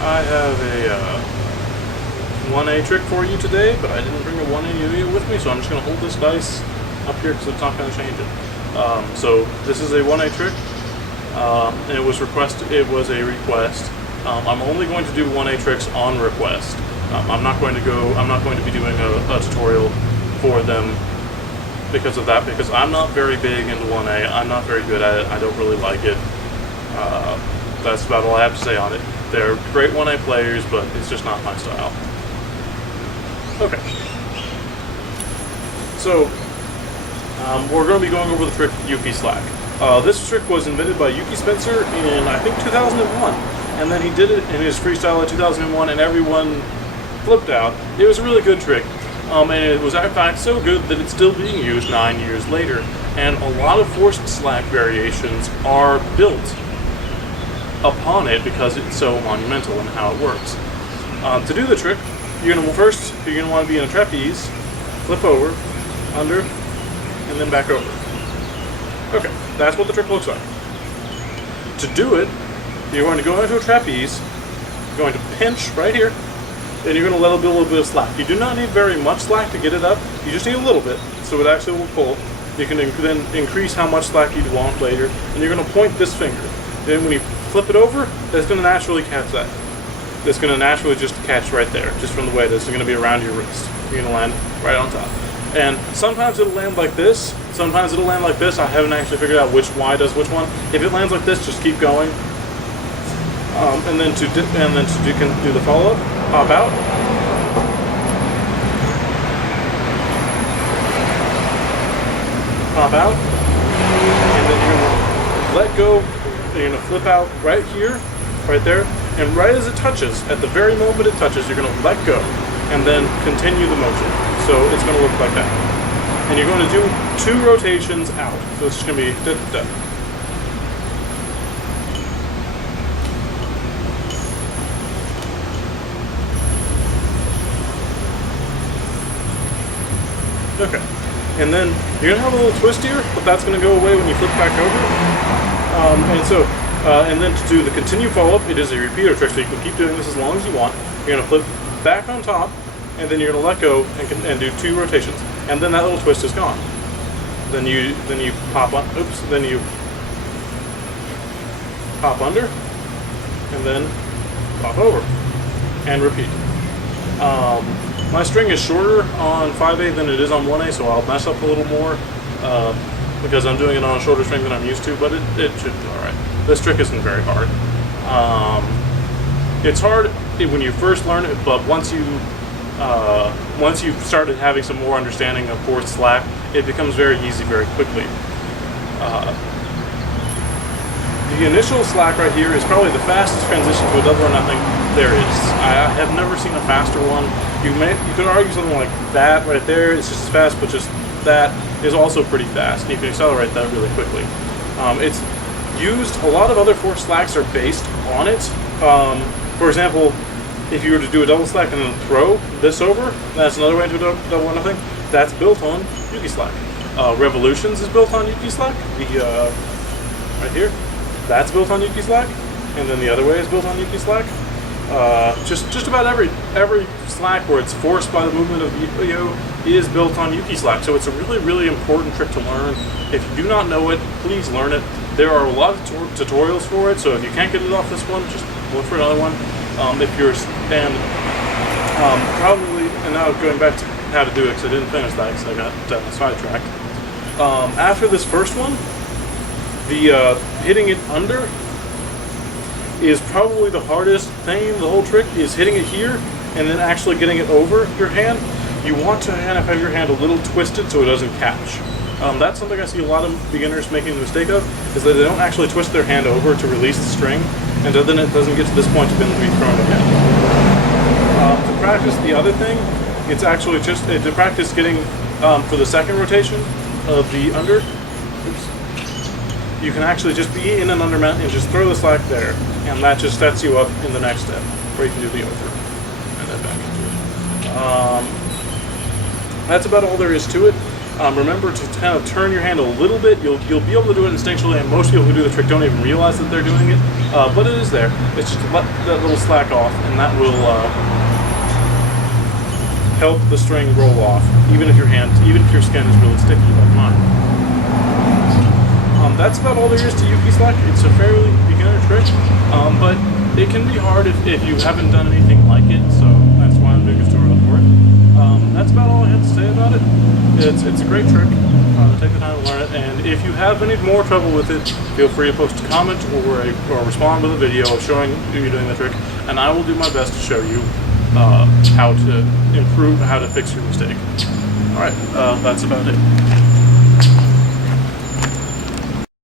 I have a 1A trick for you today, but I didn't bring a 1A yo-yo with me, so I'm just going to hold this dice up here because it's not going to change it. So this is a 1A trick, and it was a request. I'm only going to do 1A tricks on request. I'm not going to be doing a tutorial for them because of that, because I'm not very big into 1A. I'm not very good at it. I don't really like it. That's about all I have to say on it. They're great 1A players, but it's just not my style. Okay. So, we're going to be going over the trick Yukki Slack. This trick was invented by Yukki Spencer in, I think, 2001. And then he did it in his freestyle in 2001, and everyone flipped out. It was a really good trick. And it was, in fact, so good that it's still being used 9 years later. And a lot of forced slack variations are built upon it because it's so monumental in how it works. To do the trick, you're going to want to be in a trapeze, flip over, under, and then back over. Okay, that's what the trick looks like. To do it, you're going to go into a trapeze, you're going to pinch right here, and you're going to let a little bit of slack. You do not need very much slack to get it up, you just need a little bit, so it actually will pull. You can then increase how much slack you want later, and you're going to point this finger. Then when you flip it over, it's going to naturally catch that. It's going to naturally just catch right there, just from the way this is going to be around your wrist. You're going to land right on top. And sometimes it'll land like this, sometimes it'll land like this. I haven't actually figured out which Y does which one. If it lands like this, just keep going. And then to do the follow-up, pop out. Pop out. And then you're going to let go. You're going to flip out right here, right there, and right as it touches, at the very moment it touches, you're going to let go, and then continue the motion. So it's going to look like that. And you're going to do 2 rotations out. So it's just going to be da-da-da. Okay. And then you're going to have a little twist here, but that's going to go away when you flip back over. And then to do the continue follow-up, it is a repeater trick, so you can keep doing this as long as you want. You're going to flip back on top, and then you're going to let go and do 2 rotations, and then that little twist is gone. Then you pop on. Oops. Then you pop under, and then pop over, and repeat. My string is shorter on 5A than it is on 1A, so I'll mess up a little more. Because I'm doing it on a shorter string than I'm used to, but it should be alright. This trick isn't very hard. It's hard when you first learn it, but once you've started having some more understanding of forced slack, it becomes very easy very quickly. The initial slack right here is probably the fastest transition to a double or nothing there is. I have never seen a faster one. You could argue something like that right there, it's just as fast, but just that is also pretty fast, and you can accelerate that really quickly. It's used, a lot of other forced slacks are based on it. For example, if you were to do a double slack and then throw this over, that's another way to do a double or nothing. That's built on Yukki Slack. Revolutions is built on Yukki Slack. Right here, that's built on Yukki Slack, and then the other way is built on Yukki Slack. Just about every slack where it's forced by the movement of the yo is built on Yukki Slack. So it's a really, really important trick to learn. If you do not know it, please learn it. There are a lot of tutorials for it, so if you can't get it off this one, just look for another one. Probably, and now going back to how to do it, because I didn't finish that because I got sidetracked. After this first one, the hitting it under is probably the hardest thing. The whole trick is hitting it here and then actually getting it over your hand. You want to kind of have your hand a little twisted so it doesn't catch. That's something I see a lot of beginners making the mistake of, is that they don't actually twist their hand over to release the string, and then it doesn't get to this point to be thrown again. To practice the other thing, it's actually just to practice getting for the second rotation of the under. Oops. You can actually just be in an undermount and just throw the slack there, and that just sets you up in the next step, where you can do the over, and then back into it. That's about all there is to it. remember to kind of turn your hand a little bit. You'll be able to do it instinctually, and most people who do the trick don't even realize that they're doing it, but it is there. It's just to let that little slack off, and that will help the string roll off, even if your skin is really sticky like mine. That's about all there is to Yukki slack. It's a fairly beginner trick, but it can be hard if you haven't done anything like it, so that's why I'm doing a tutorial for it. That's about all I have to say about it. It's a great trick. Take the time to learn it, and if you have any more trouble with it, feel free to post a comment or respond with a video showing you doing the trick, and I will do my best to show you how to improve, how to fix your mistake. Alright, that's about it.